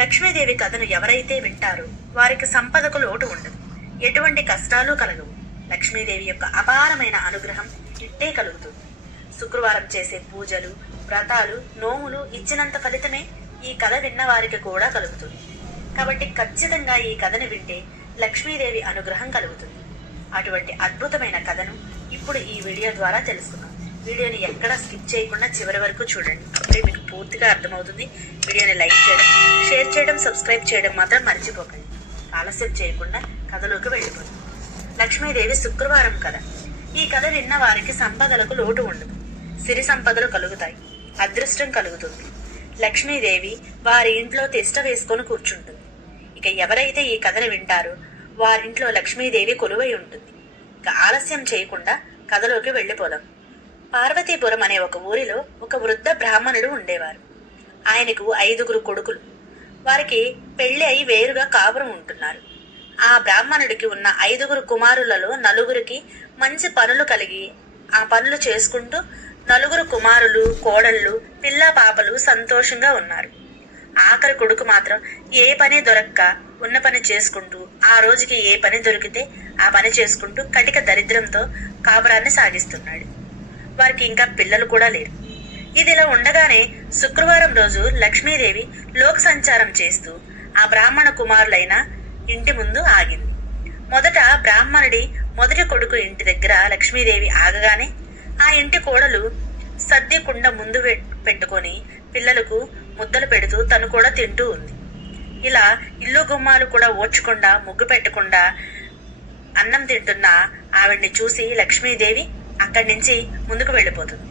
లక్ష్మీదేవి కథను ఎవరైతే వింటారో వారికి సంపదకు లోటు ఉండదు. ఎటువంటి కష్టాలు కలగవు. లక్ష్మీదేవి యొక్క అపారమైన అనుగ్రహం ఇట్టే కలుగుతుంది. శుక్రవారం చేసే పూజలు వ్రతాలు నోములు ఇచ్చినంత ఫలితమే ఈ కథ విన్న వారికి కూడా కలుగుతుంది. కాబట్టి ఖచ్చితంగా ఈ కథను వింటే లక్ష్మీదేవి అనుగ్రహం కలుగుతుంది. అటువంటి అద్భుతమైన కథను ఇప్పుడు ఈ వీడియో ద్వారా తెలుసుకుందాం. వీడియోని ఎక్కడ స్కిప్ చేయకుండా చివరి వరకు చూడండి. అప్పుడే మీకు పూర్తిగా అర్థమవుతుంది. వీడియోని లైక్ చేయడం షేర్ చేయడం సబ్స్క్రైబ్ చేయడం మాత్రం మర్చిపోకండి. ఆలస్యం చేయకుండా కథలోకి వెళ్ళిపోతుంది లక్ష్మీదేవి శుక్రవారం కథ. ఈ కథ విన్న వారికి సంపదలకు లోటు ఉండదు. సిరి సంపదలు కలుగుతాయి. అదృష్టం కలుగుతుంది. లక్ష్మీదేవి వారి ఇంట్లో తిష్ట వేసుకొని కూర్చుంటుంది. ఇక ఎవరైతే ఈ కథను వింటారో వారింట్లో లక్ష్మీదేవి కొలువై ఉంటుంది. ఇక ఆలస్యం చేయకుండా కథలోకి వెళ్ళిపోదాం. పార్వతీపురం అనే ఒక ఊరిలో ఒక వృద్ధ బ్రాహ్మణుడు ఉండేవారు. ఆయనకు ఐదుగురు కొడుకులు. వారికి పెళ్ళి అయి వేరుగా కాపురం ఉంటున్నారు. ఆ బ్రాహ్మణుడికి ఉన్న ఐదుగురు కుమారులలో నలుగురికి మంచి పనులు కలిగి ఆ పనులు చేసుకుంటూ నలుగురు కుమారులు కోడళ్ళు పిల్ల పాపలు సంతోషంగా ఉన్నారు. ఆఖరి కొడుకు మాత్రం ఏ పని దొరక్క ఉన్న పని చేసుకుంటూ ఆ రోజుకి ఏ పని దొరికితే ఆ పని చేసుకుంటూ కటిక దరిద్రంతో కాపురాన్ని సాగిస్తున్నాడు. వారికి ఇంకా పిల్లలు కూడా లేరు. ఇదిలా ఉండగానే శుక్రవారం రోజు లక్ష్మీదేవి లోక్ సంచారం చేస్తూ ఆ బ్రాహ్మణ కుమారులైన ఇంటి ముందు ఆగింది. మొదట బ్రాహ్మణుడి మొదటి కొడుకు ఇంటి దగ్గర లక్ష్మీదేవి ఆగగానే ఆ ఇంటి కోడలు సద్య కుండ ముందు పెట్టుకొని పిల్లలకు ముద్దలు పెడుతూ తను కూడా తింటూ ఉంది. ఇలా ఇల్లు గుమ్మాలు కూడా ఓడ్చకుండా ముగ్గు పెట్టకుండా అన్నం తింటున్న ఆవిడ్ని చూసి లక్ష్మీదేవి అక్కడి నుంచి ముందుకు వెళ్ళిపోతుంది.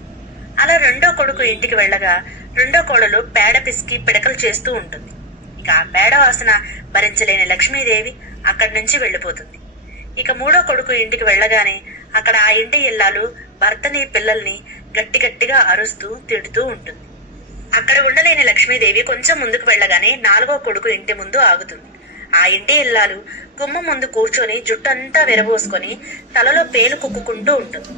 అలా రెండో కొడుకు ఇంటికి వెళ్ళగా రెండో కోడలు పేడ పిసికి పిడకలు చేస్తూ ఉంటుంది. ఇక ఆ పేడ వాసన భరించలేని లక్ష్మీదేవి అక్కడి నుంచి వెళ్ళిపోతుంది. ఇక మూడో కొడుకు ఇంటికి వెళ్ళగానే అక్కడ ఆ ఇంటి ఇల్లాలు భర్తని పిల్లల్ని గట్టి గట్టిగా అరుస్తూ తిడుతూ ఉంటుంది. అక్కడ ఉండలేని లక్ష్మీదేవి కొంచెం ముందుకు వెళ్ళగానే నాలుగో కొడుకు ఇంటి ముందు ఆగుతుంది. ఆ ఇంటి ఇల్లాలు గుమ్మ ముందు కూర్చొని జుట్టంతా విరబోసుకొని తలలో పేలు కుక్కుకుంటూ ఉంటుంది.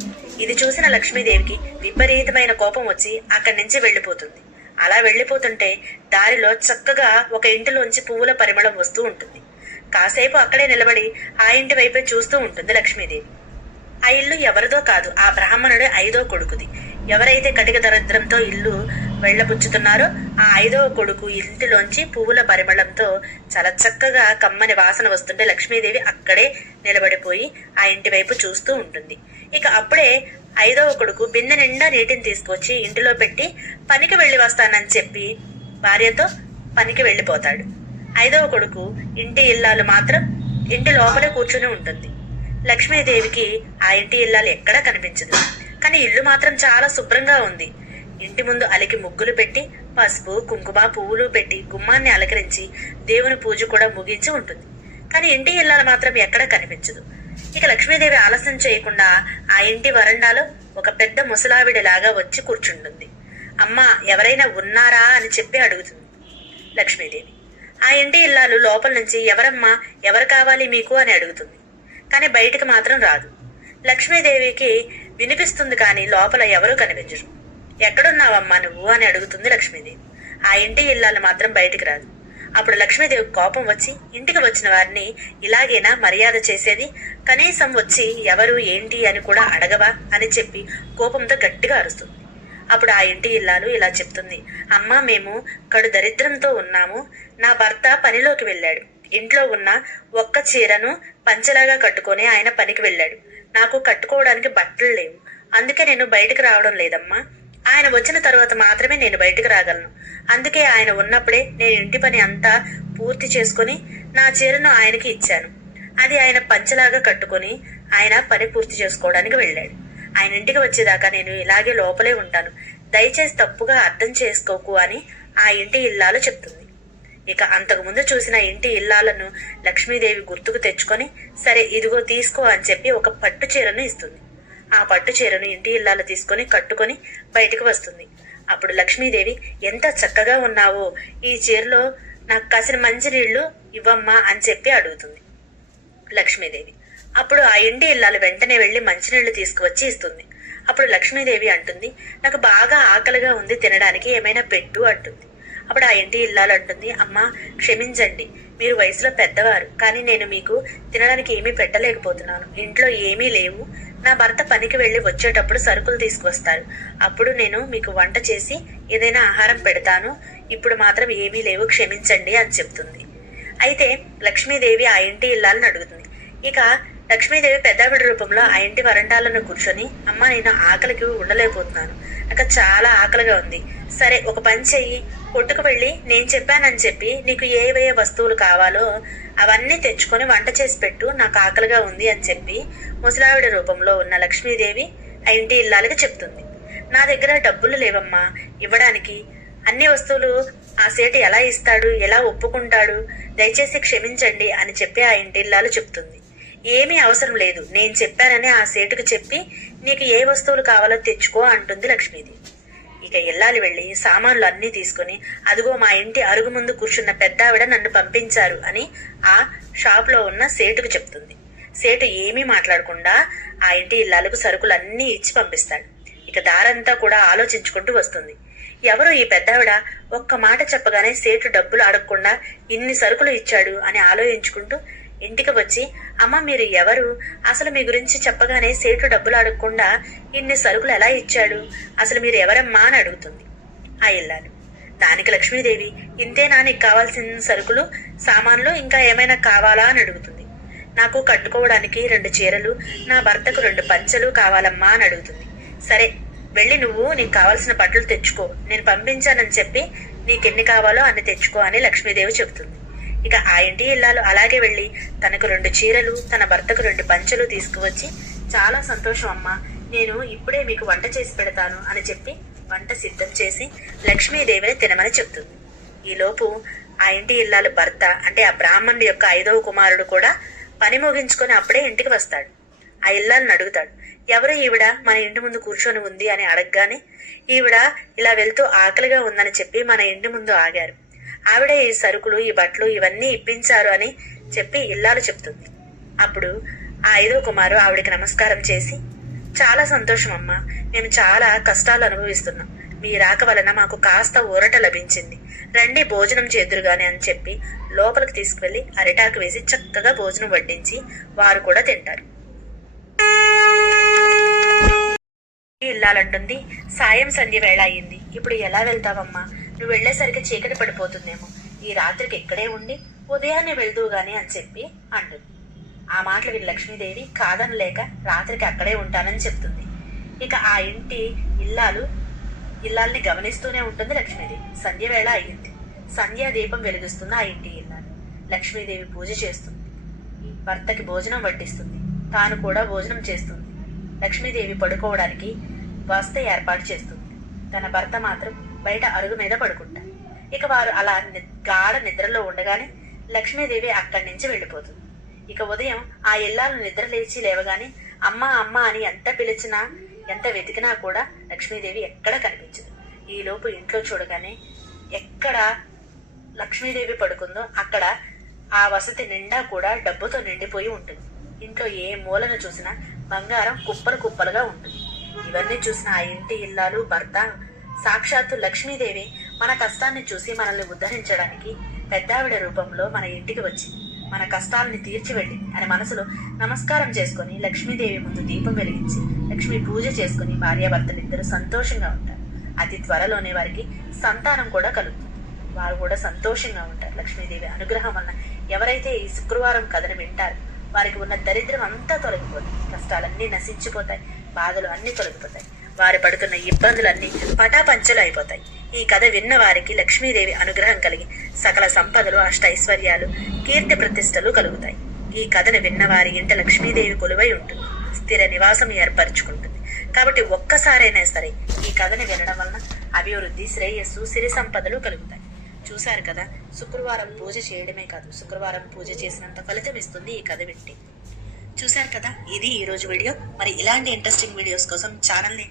ఇది చూసిన లక్ష్మీదేవికి విపరీతమైన కోపం వచ్చి అక్కడి నుంచి వెళ్ళిపోతుంది. అలా వెళ్ళిపోతుంటే దారిలో చక్కగా ఒక ఇంటిలోంచి పువ్వుల పరిమళం వస్తూ ఉంటుంది. కాసేపు అక్కడే నిలబడి ఆ ఇంటి వైపే చూస్తూ ఉంటుంది లక్ష్మీదేవి. ఆ ఇల్లు ఎవరిదో కాదు ఆ బ్రాహ్మణుడి ఐదో కొడుకుది. ఎవరైతే కటిక దరిద్రంతో ఇల్లు వెళ్ళబుచ్చుతున్నారో. ఆ ఐదవ కొడుకు ఇంటిలోంచి పువ్వుల పరిమళంతో చాలా చక్కగా కమ్మని వాసన వస్తుంటే లక్ష్మీదేవి అక్కడే నిలబడిపోయి ఆ ఇంటి వైపు చూస్తూ ఉంటుంది. ఇక అప్పుడే ఐదవ కొడుకు బిందె నిండా నీటిని తీసుకొచ్చి ఇంటిలో పెట్టి పనికి వెళ్ళి వస్తానని చెప్పి భార్యతో పనికి వెళ్ళిపోతాడు. ఐదవ కొడుకు ఇంటి ఇల్లాలు మాత్రం ఇంటి లోపలే కూర్చుని ఉంటుంది. లక్ష్మీదేవికి ఆ ఇంటి ఇల్లాలు ఎక్కడా కనిపించదు. కానీ ఇల్లు మాత్రం చాలా శుభ్రంగా ఉంది. ఇంటి ముందు అలికి ముగ్గులు పెట్టి పసుపు కుంకుమ పువ్వులు పెట్టి గుమ్మాన్ని అలంకరించి దేవుని పూజ కూడా ముగించి ఉంటుంది. కానీ ఇంటి ఇల్లాలు మాత్రం ఎక్కడా కనిపించదు. ఇక లక్ష్మీదేవి ఆలస్యం చేయకుండా ఆ ఇంటి వరండాలో ఒక పెద్ద ముసలావిడిలాగా వచ్చి కూర్చుంటుంది. అమ్మా ఎవరైనా ఉన్నారా అని చెప్పి అడుగుతుంది లక్ష్మీదేవి. ఆ ఇంటి ఇల్లాలు లోపల నుంచి ఎవరమ్మా ఎవరు కావాలి మీకు అని అడుగుతుంది. కానీ బయటకు మాత్రం రాదు. లక్ష్మీదేవికి వినిపిస్తుంది కానీ లోపల ఎవరూ కనిపించరు. ఎక్కడున్నావమ్మా నువ్వు అని అడుగుతుంది లక్ష్మీదేవి. ఆ ఇంటి ఇల్లాలు మాత్రం బయటికి రాదు. అప్పుడు లక్ష్మీదేవి కోపం వచ్చి ఇంటికి వచ్చిన వారిని ఇలాగేనా మర్యాద చేసేది? కనీసం వచ్చి ఎవరు ఏంటి అని కూడా అడగవా అని చెప్పి కోపంతో గట్టిగా అరుస్తుంది. అప్పుడు ఆ ఇంటి ఇల్లాలు ఇలా చెప్తుంది. అమ్మా మేము కడు దరిద్రంతో ఉన్నాము. నా భర్త పనిలోకి వెళ్ళాడు. ఇంట్లో ఉన్న ఒక్క చీరను పంచలాగా కట్టుకొని ఆయన పనికి వెళ్ళాడు. నాకు కట్టుకోవడానికి బట్టలు లేవు. అందుకే నేను బయటకు రావడం లేదమ్మా. ఆయన వచ్చిన తర్వాత మాత్రమే నేను బయటకు రాగలను. అందుకే ఆయన ఉన్నప్పుడే నేను ఇంటి పని అంతా పూర్తి చేసుకొని నా చీరను ఆయనకి ఇచ్చాను. అది ఆయన పంచలాగా కట్టుకొని ఆయన పని పూర్తి చేసుకోవడానికి వెళ్ళాడు. ఆయన ఇంటికి వచ్చేదాకా నేను ఇలాగే లోపలే ఉంటాను. దయచేసి తప్పుగా అర్థం చేసుకోకు అని ఆ ఇంటి ఇల్లాలు చెప్తుంది. ఇక అంతకు ముందు చూసిన ఇంటి ఇల్లాలను లక్ష్మీదేవి గుర్తుకు తెచ్చుకొని సరే ఇదిగో తీసుకో అని చెప్పి ఒక పట్టు చీరను ఇస్తుంది. ఆ పట్టు చీరను ఇంటి ఇల్లాలు తీసుకొని కట్టుకొని బయటికి వస్తుంది. అప్పుడు లక్ష్మీదేవి ఎంత చక్కగా ఉన్నావో. ఈ చీరలో నాకు కాసిన మంచినీళ్ళు ఇవ్వమ్మా అని చెప్పి అడుగుతుంది లక్ష్మీదేవి. అప్పుడు ఆ ఇంటి ఇల్లాలు వెంటనే వెళ్ళి మంచినీళ్ళు తీసుకువచ్చి ఇస్తుంది. అప్పుడు లక్ష్మీదేవి అంటుంది నాకు బాగా ఆకలిగా ఉంది తినడానికి ఏమైనా పెట్టు అంటుంది. అప్పుడు ఆ ఇంటి ఇల్లాలు అంటుంది అమ్మ క్షమించండి. మీరు వయసులో పెద్దవారు కానీ నేను మీకు తినడానికి ఏమీ పెట్టలేకపోతున్నాను. ఇంట్లో ఏమీ లేవు. నా భర్త పనికి వెళ్ళి వచ్చేటప్పుడు సరుకులు తీసుకువస్తారు. అప్పుడు నేను మీకు వంట చేసి ఏదైనా ఆహారం పెడతాను. ఇప్పుడు మాత్రం ఏమీ లేవు క్షమించండి అని చెప్తుంది. అయితే లక్ష్మీదేవి ఆ ఇంటి ఇల్లాలని అడుగుతుంది. ఇక లక్ష్మీదేవి పెద్దావిడ రూపంలో ఆ ఇంటి వరండాలను కూర్చొని అమ్మ నేను ఆకలికి ఉండలేకపోతున్నాను. నాకు చాలా ఆకలిగా ఉంది. సరే ఒక పని చెయ్యి. కొట్టుకు వెళ్ళి నేను చెప్పానని చెప్పి నీకు ఏవే వస్తువులు కావాలో అవన్నీ తెచ్చుకొని వంట చేసి పెట్టు. నాకు ఆకలిగా ఉంది అని చెప్పి ముసలావిడ రూపంలో ఉన్న లక్ష్మీదేవి ఆ ఇంటి ఇల్లాలకి చెప్తుంది. నా దగ్గర డబ్బులు లేవమ్మా. ఇవ్వడానికి అన్ని వస్తువులు ఆ సేటు ఎలా ఇస్తాడు? ఎలా ఒప్పుకుంటాడు? దయచేసి క్షమించండి అని చెప్పి ఆ ఇంటి ఇల్లాలు చెప్తుంది. ఏమీ అవసరం లేదు. నేను చెప్పానని ఆ సేటుకు చెప్పి నీకు ఏ వస్తువులు కావాలో తెచ్చుకో అంటుంది లక్ష్మీదేవి. ఇక ఇల్లాలి వెళ్ళి సామాన్లు అన్నీ తీసుకుని అదిగో మా ఇంటి అరుగు ముందు కూర్చున్న పెద్దావిడ నన్ను పంపించారు అని ఆ షాప్లో ఉన్న సేటుకు చెప్తుంది. సేటు ఏమీ మాట్లాడకుండా ఆ ఇంటి ఇల్లాలకు సరుకులు అన్నీ ఇచ్చి పంపిస్తాడు. ఇక దారంతా కూడా ఆలోచించుకుంటూ వస్తుంది. ఎవరు ఈ పెద్దావిడ ఒక్క మాట చెప్పగానే సేటు డబ్బులు అడగకుండా ఇన్ని సరుకులు ఇచ్చాడు అని ఆలోచించుకుంటూ ఇంటికి వచ్చి అమ్మ మీరు ఎవరు? అసలు మీ గురించి చెప్పగానే సేటు డబ్బులు అడగకుండా ఇన్ని సరుకులు ఎలా ఇచ్చాడు? అసలు మీరు ఎవరమ్మా? అని అడుగుతుంది. ఆ ఇల్లాలు. దానికి లక్ష్మీదేవి ఇంతేనా నీకు కావాల్సిన సరుకులు? సామాన్లు ఇంకా ఏమైనా కావాలా? అని అడుగుతుంది. నాకు కట్టుకోవడానికి రెండు చీరలు నా భర్తకు రెండు పంచలు కావాలమ్మా అని అడుగుతుంది. సరే వెళ్ళి నువ్వు నీకు కావాల్సిన బట్టలు తెచ్చుకో. నేను పంపించానని చెప్పి నీకెన్ని కావాలో అన్ని తెచ్చుకో అని లక్ష్మీదేవి చెబుతుంది. ఇక ఆ ఇంటి ఇల్లాలు అలాగే వెళ్ళి తనకు రెండు చీరలు తన భర్తకు రెండు పంచలు తీసుకువచ్చి చాలా సంతోషం అమ్మా నేను ఇప్పుడే మీకు వంట చేసి పెడతాను అని చెప్పి వంట సిద్ధం చేసి లక్ష్మీదేవిని తినమని చెప్తుంది ఈలోపు ఆ ఇంటి ఇల్లాలు భర్త అంటే ఆ బ్రాహ్మణుడి యొక్క ఐదవ కుమారుడు కూడా పని ముగించుకొని అప్పుడే ఇంటికి వస్తాడు. ఆ ఇల్లాలను అడుగుతాడు. ఎవరు ఈవిడ? మన ఇంటి ముందు కూర్చొని ఉంది అని అడగగానే ఈవిడ ఇలా వెళ్తూ ఆకలిగా ఉందని చెప్పి మన ఇంటి ముందు ఆగారు. ఆవిడ ఈ సరుకులు ఈ బట్టలు ఇవన్నీ ఇప్పించారు అని చెప్పి ఇల్లాలు చెప్తుంది. అప్పుడు ఆ ఐదో కుమారు ఆవిడకి నమస్కారం చేసి చాలా సంతోషం అమ్మా. మేము చాలా కష్టాలు అనుభవిస్తున్నాం. మీ రాక వలన మాకు కాస్త ఊరట లభించింది. రండి భోజనం చేదురుగానే అని చెప్పి లోపలికి తీసుకువెళ్ళి అరిటాకు వేసి చక్కగా భోజనం వడ్డించి వారు కూడా తింటారు. ఇల్లాలంటుంది. సాయం సంధ్య వేళ అయింది ఇప్పుడు ఎలా వెళ్తావమ్మా? నువ్వు వెళ్ళేసరికి చీకటి పడిపోతుందేమో. ఈ రాత్రికి ఇక్కడే ఉండి ఉదయాన్నే వెళ్దువు గాని అని చెప్పి అండు ఆ మాటలు విని లక్ష్మీదేవి కాదనలేక రాత్రికి అక్కడే ఉంటానని చెప్తుంది. ఇక ఆ ఇంటి ఇల్లాలు ఇల్లాల్ని గమనిస్తూనే ఉంటుంది లక్ష్మీదేవి. సంధ్య వేళ అయింది సంధ్యా దీపం వెలిగిస్తుంది ఆ ఇంటి ఇల్లాలు. లక్ష్మీదేవి పూజ చేస్తుంది. భర్తకి భోజనం వడ్డిస్తుంది. తాను కూడా భోజనం చేస్తుంది. లక్ష్మీదేవి పడుకోవడానికి వస్త ఏర్పాటు చేస్తుంది. తన భర్త మాత్రం బయట అరుగు మీద పడుకుంటారు ఇక వారు అలా ని- గాఢ నిద్రలో ఉండగానే లక్ష్మీదేవి అక్కడి నుంచి వెళ్ళిపోతుంది. ఇక ఉదయం ఆ ఇల్లాలు నిద్ర లేచి లేవగానే అమ్మ అమ్మ అని ఎంత పిలిచినా ఎంత వెతికినా కూడా లక్ష్మీదేవి ఎక్కడ కనిపించదు. ఈలోపు ఇంట్లో చూడగానే ఎక్కడ లక్ష్మీదేవి పడుకుందో అక్కడ ఆ వసతి నిండా కూడా డబ్బుతో నిండిపోయి ఉంటుంది. ఇంట్లో ఏ మూలను చూసినా బంగారం కుప్పలు కుప్పలుగా ఉంటుంది. ఇవన్నీ చూసిన ఆ ఇంటి ఇల్లాలు భర్త సాక్షాత్తు లక్ష్మీదేవి మన కష్టాన్ని చూసి మనల్ని ఉద్ధరించడానికి పెద్దావిడ రూపంలో మన ఇంటికి వచ్చింది. మన కష్టాలని తీర్చివెళ్ళి అని మనసులో నమస్కారం చేసుకొని లక్ష్మీదేవి ముందు దీపం వెలిగించి లక్ష్మి పూజ చేసుకుని భార్యాభర్తలు ఇద్దరు సంతోషంగా ఉంటారు. అతి త్వరలోనే వారికి సంతానం కూడా కలుగుతుంది. వారు కూడా సంతోషంగా ఉంటారు. లక్ష్మీదేవి అనుగ్రహం వలన ఎవరైతే ఈ శుక్రవారం కథను వింటారు వారికి ఉన్న దరిద్రం అంతా తొలగిపోతుంది. కష్టాలన్నీ నశించిపోతాయి. బాధలు అన్ని తొలగిపోతాయి. వారు పడుతున్న ఇబ్బందులన్నీ పటాపంచలు అయిపోతాయి ఈ కథ విన్న వారికి లక్ష్మీదేవి అనుగ్రహం కలిగి సకల సంపదలు అష్టైశ్వర్యాలు కీర్తి ప్రతిష్టలు కలుగుతాయి. ఈ కథను విన్న వారి ఇంట లక్ష్మీదేవి కొలువై ఉంటుంది స్థిర నివాసం ఏర్పరచుకుంటుంది. కాబట్టి ఒక్కసారైనా సరే ఈ కథను వినడం వలన అభివృద్ధి శ్రేయస్సు సిరి సంపదలు కలుగుతాయి. చూశారు కదా శుక్రవారం పూజ చేయడమే కాదు శుక్రవారం పూజ చేసినంత ఫలితం ఇస్తుంది ఈ కథ వింటే. చూశారు కదా ఇది ఈ రోజు వీడియో. మరి ఇలాంటి ఇంట్రెస్టింగ్ వీడియోస్ కోసం ఛానల్ని